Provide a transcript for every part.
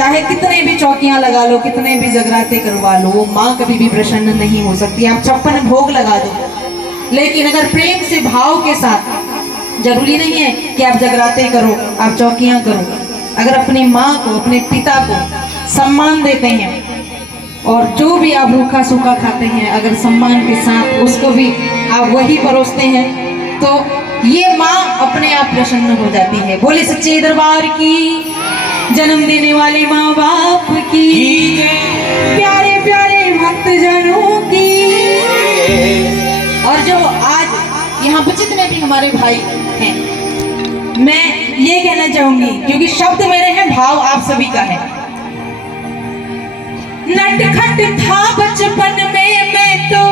चाहे कितने भी चौकियां लगा लो, कितने भी जगराते करवा लो, वो माँ कभी भी प्रसन्न नहीं हो सकती। आप 56 भोग लगा दो, लेकिन अगर प्रेम से भाव के साथ, जरूरी नहीं है कि आप जगराते करो, आप चौकियां करो, अगर अपनी माँ को, अपने पिता को सम्मान देते हैं और जो भी आप रूखा सूखा खाते हैं अगर सम्मान के साथ उसको भी आप वही परोसते हैं, तो ये माँ अपने आप प्रसन्न हो जाती है। बोले सच्चे दरबार की, जन्म देने वाले माँ बाप की, प्यारे प्यारे भक्तजनों की। और जो आज यहाँ पर जितने भी हमारे भाई हैं, मैं ये कहना चाहूंगी, क्योंकि शब्द मेरे हैं, भाव आप सभी का है। नटखट था बचपन में मैं तो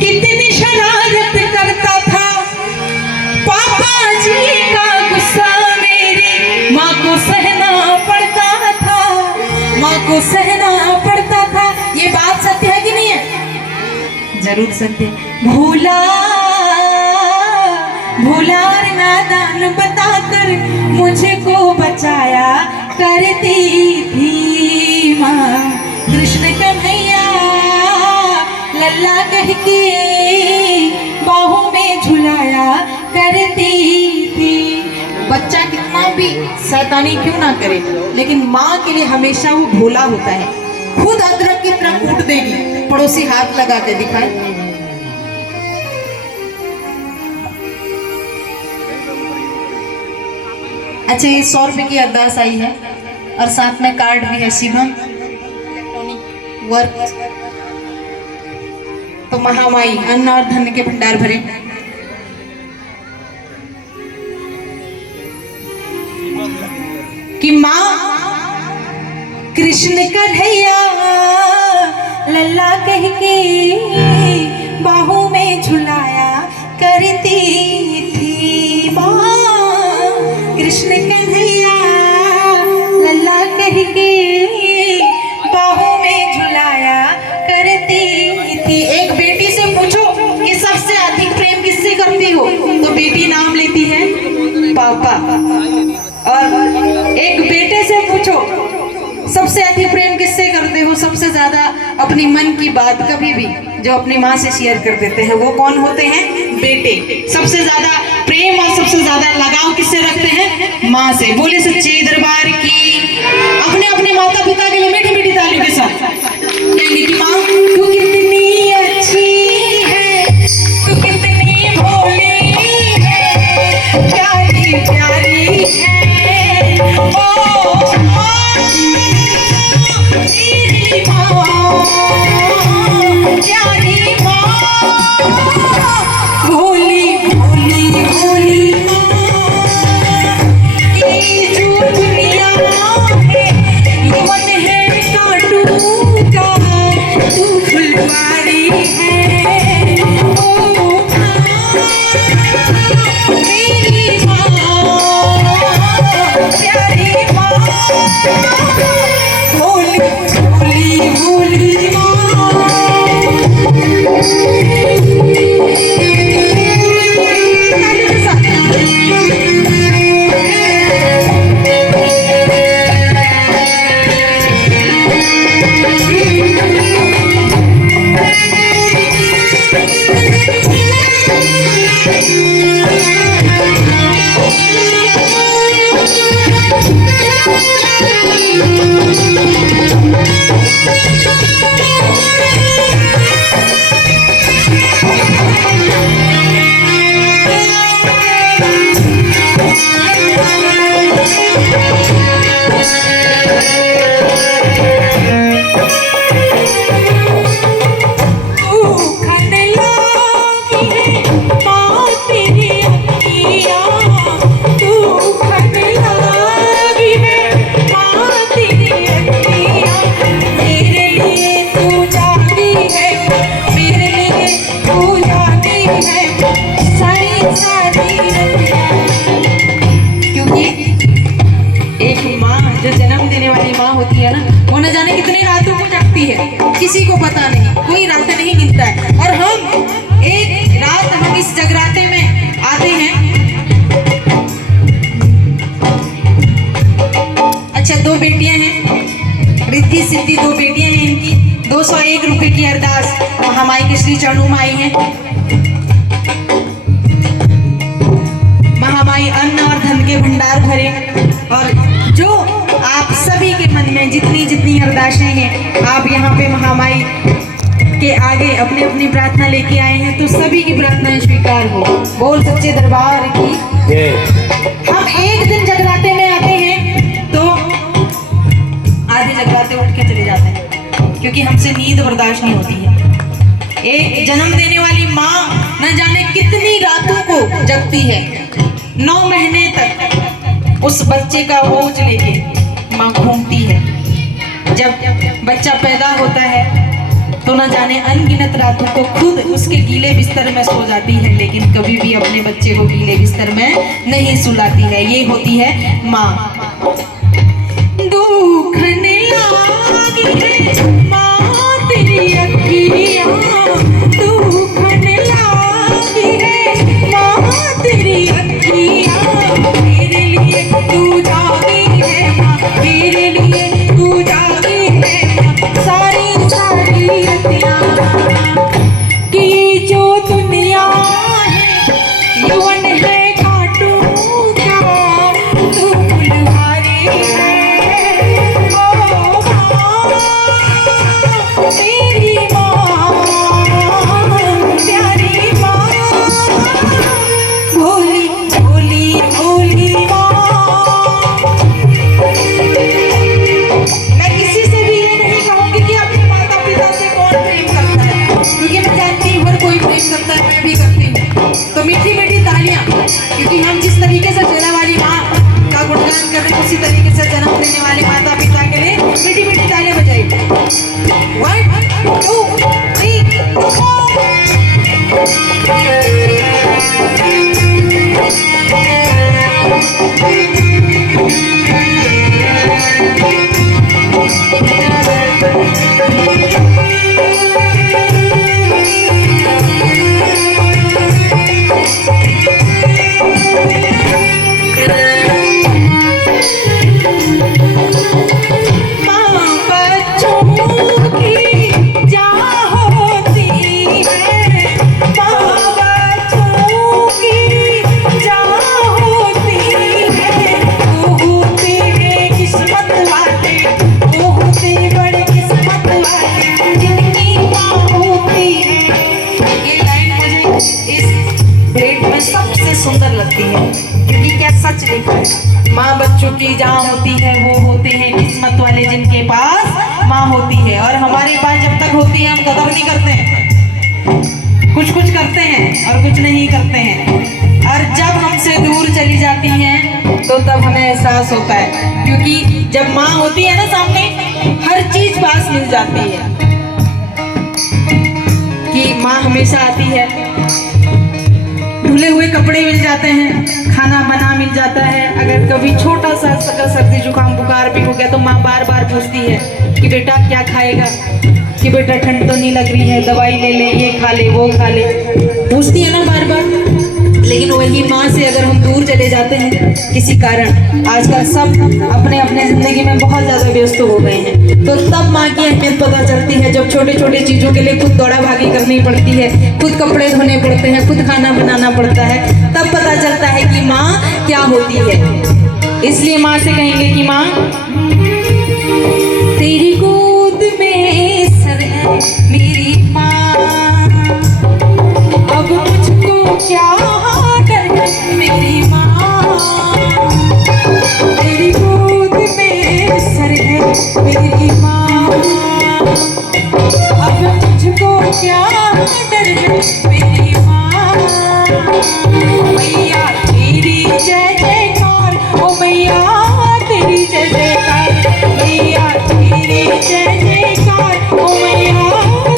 कितनी शरारत करता था, पापा जी का गुस्सा मेरी माँ को सहना पड़ता था, माँ को सहना पड़ता था। ये बात सत्य है कि नहीं है? जरूर सत्य। भूला भूला नादान बताकर मुझको बचाया करती थी माँ, कृष्ण कन्हैया लल्ला कह के बाहों में झुलाया करती थी। बच्चा कितना भी शैतानी क्यों ना करे, लेकिन माँ के लिए हमेशा वो भोला होता है। खुद अदरक की तरह कूट देगी, पड़ोसी हाथ लगा के दिखाए। अच्छा, ये 100 रुपए की अरदास आई है और साथ में कार्ड भी है शिवम वर्क। तो महामाई अन्न और धन के भंडार भरे। कि माँ कृष्ण कन्हैया लल्ला कह के बाहों में झुलाया करती थी माँ, कृष्ण कन्हैया लल्ला कह के बाहों में झुलाया करती थी। एक बेटी से पूछो कि सबसे अधिक प्रेम किससे करती हो, तो बेटी नाम लेती है पापा। और एक बेटे से पूछो सबसे अधिक प्रेम किससे करते हो, सबसे ज्यादा अपनी मन की बात कभी भी जो अपनी माँ से शेयर कर देते हैं वो कौन होते हैं? बेटे। सबसे ज्यादा प्रेम और सबसे ज्यादा लगाव किससे रखते हैं? माँ से। बोले सच्चे दरबार की। अपने अपने माता पिता के लिए मीठी मीठी तालियों के साथ कहेंगे कि माँ तू कितनी अच्छी है, तू कितनी भोली है, प्यारी प्यारी है ओ मेरी माँ, प्यारी माँ, भोली भोली भोली माँ। ये जो दुनिया है ये मन है कांटों का, तू फुलवारी है ओ मेरी माँ, प्यारी माँ, भोली भोली भोली माँ। किसी को पता नहीं, कोई रात नहीं गिनता है। और हम एक रात हम इस जगराते में आते हैं। अच्छा, दो बेटियां हैं, रिद्धि सिद्धि 2 बेटियां हैं इनकी। 201 रुपए की अरदास महामाई के श्री चरणों में आई है। महामाई अन्न और धन के भंडार भरे, और जो आप सभी के मन में जितनी जितनी अरदासें हैं, आप यहाँ पे महामाई के आगे अपनी अपनी प्रार्थना लेके आए हैं, तो सभी की प्रार्थनाएं स्वीकार हो। बोल सच्चे दरबार की। हम एक दिन जगराते में आते हैं तो आधे जगराते उठ के चले जाते हैं, क्योंकि हमसे नींद बर्दाश्त नहीं होती है। एक जन्म देने वाली माँ न जाने कितनी रातों को जगती है, 9 महीने तक उस बच्चे का बोझ लेके माँ घूमती है। जब बच्चा पैदा होता है तो न जाने अनगिनत रातों को खुद उसके गीले बिस्तर में सो जाती है, लेकिन कभी भी अपने बच्चे को गीले बिस्तर में नहीं सुलाती है। ये होती है माँ। दुखने लागी है माँ तेरी अखियाँ, दुखने लागी है माँ तेरी अखियाँ, तेरे लिए तू जागी है माँ, तेरे लिए तू जागी है माँ, सारी सारी रतियाँ की जो दुनिया है, यौवन है काटू क्या, तू फुलवारी है ओ माँ, मेरी माँ, प्यारी माँ, भोली भोली भोली माँ। मैं किसी से भी ये नहीं कहूँगी कि अपने माता पिता से कौन प्रेम करता है, क्योंकि मैं जानती हूँ हर कोई प्रेम करता है, मैं भी करती हूँ। तो मीठी मीठी तालियां, क्योंकि हम जिस तरीके से जन्म वाली माँ का गुणगान कर रहे हैं, उसी तरीके से जन्म देने वाले माता पिता के लिए मीठी मीठी तालियां बजाइए। 1 2 सुंदर लगती है, क्योंकि क्या सच लिखा है, माँ बच्चों की जहाँ होती है वो होते हैं किस्मत वाले जिनके पास माँ होती है। और हमारे पास जब तक होती है हम कदर नहीं करते हैं, कुछ कुछ करते हैं और कुछ नहीं करते हैं, और जब हमसे दूर चली जाती हैं तो तब हमें एहसास होता है, क्योंकि जब माँ होती है ना सामने, हर चीज पास मिल जाती है, कि माँ हमेशा आती है, धुले हुए कपड़े मिल जाते हैं, खाना बना मिल जाता है। अगर कभी छोटा सा सर्दी जुकाम बुखार भी हो गया तो माँ बार बार पूछती है कि बेटा क्या खाएगा, कि बेटा ठंड तो नहीं लग रही है, दवाई ले ले, ये खा ले, वो खा ले, पूछती है ना बार बार। लेकिन वही माँ से अगर हम दूर चले जाते हैं किसी कारण, आजकल सब अपने अपने जिंदगी में बहुत ज्यादा व्यस्त हो गए हैं, तो तब माँ की अहमियत पता चलती है, जब छोटे छोटे चीजों के लिए खुद दौड़ा भागी करनी पड़ती है, खुद कपड़े धोने पड़ते हैं, खुद खाना बनाना पड़ता है, तब पता चलता है कि माँ क्या होती है। इसलिए माँ से कहेंगे कि माँ तेरी गोद में सर है मेरी माँ, अब मुझको क्या डर है मेरी माँ, तेरी गोद में सर है मेरी माँ, अब मुझको क्या डर है मेरी माँ, मैया तेरी जय जयकार, ओ मैया तेरी जय जयकार, मैया तेरी जय जयकार, ओ मैया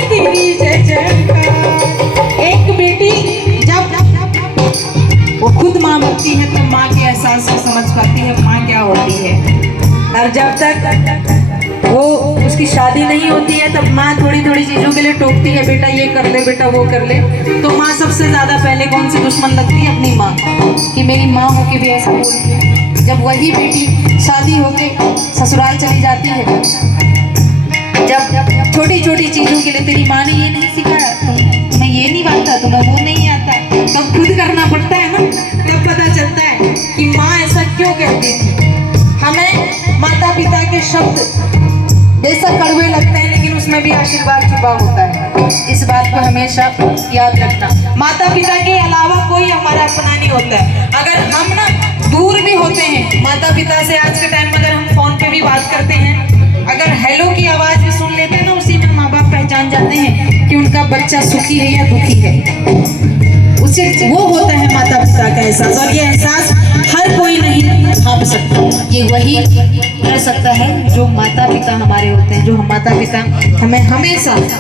तेरी जय जयकार। एक बेटी जब वो खुद माँ बनती है तो माँ के एहसास से समझ पाती है माँ क्या होती है, और जब तक वो उसकी शादी नहीं होती है तब माँ थोड़ी थोड़ी चीज़ों के लिए टोकती है, बेटा ये कर ले, बेटा वो कर ले, तो माँ सबसे ज़्यादा पहले कौन सी दुश्मन लगती है? अपनी माँ, कि मेरी माँ हो के भी ऐसा बोलती है। जब वही बेटी शादी होके ससुराल चली जाती है, जब छोटी छोटी चीजों के लिए तेरी माँ ने ये नहीं सिखाया, तुम्हें ये नहीं आता, तुम्हें वो नहीं आता, तब खुद करना पड़ता है ना, तब पता चलता है कि माँ ऐसा क्यों कहती थी। हमें माता पिता के शब्द बेशक कड़वे लगते हैं, लेकिन उसमें भी आशीर्वाद छुपा होता है। इस बात को हमेशा याद रखना। माता पिता के अलावा कोई हमारा अपना नहीं होता है। अगर हम ना दूर भी होते हैं माता पिता से, आज के टाइम में अगर हम फोन पे भी बात करते हैं, अगर हेलो की आवाज भी सुन लेते हैं ना, उसी में माँ बाप पहचान जाते हैं कि उनका बच्चा सुखी है या दुखी है। उसे वो होता है माता पिता का एहसास, और ये एहसास हर कोई नहीं भाप सकता। ये वही कर सकता है जो माता पिता हमारे होते हैं, जो माता पिता हमें हमेशा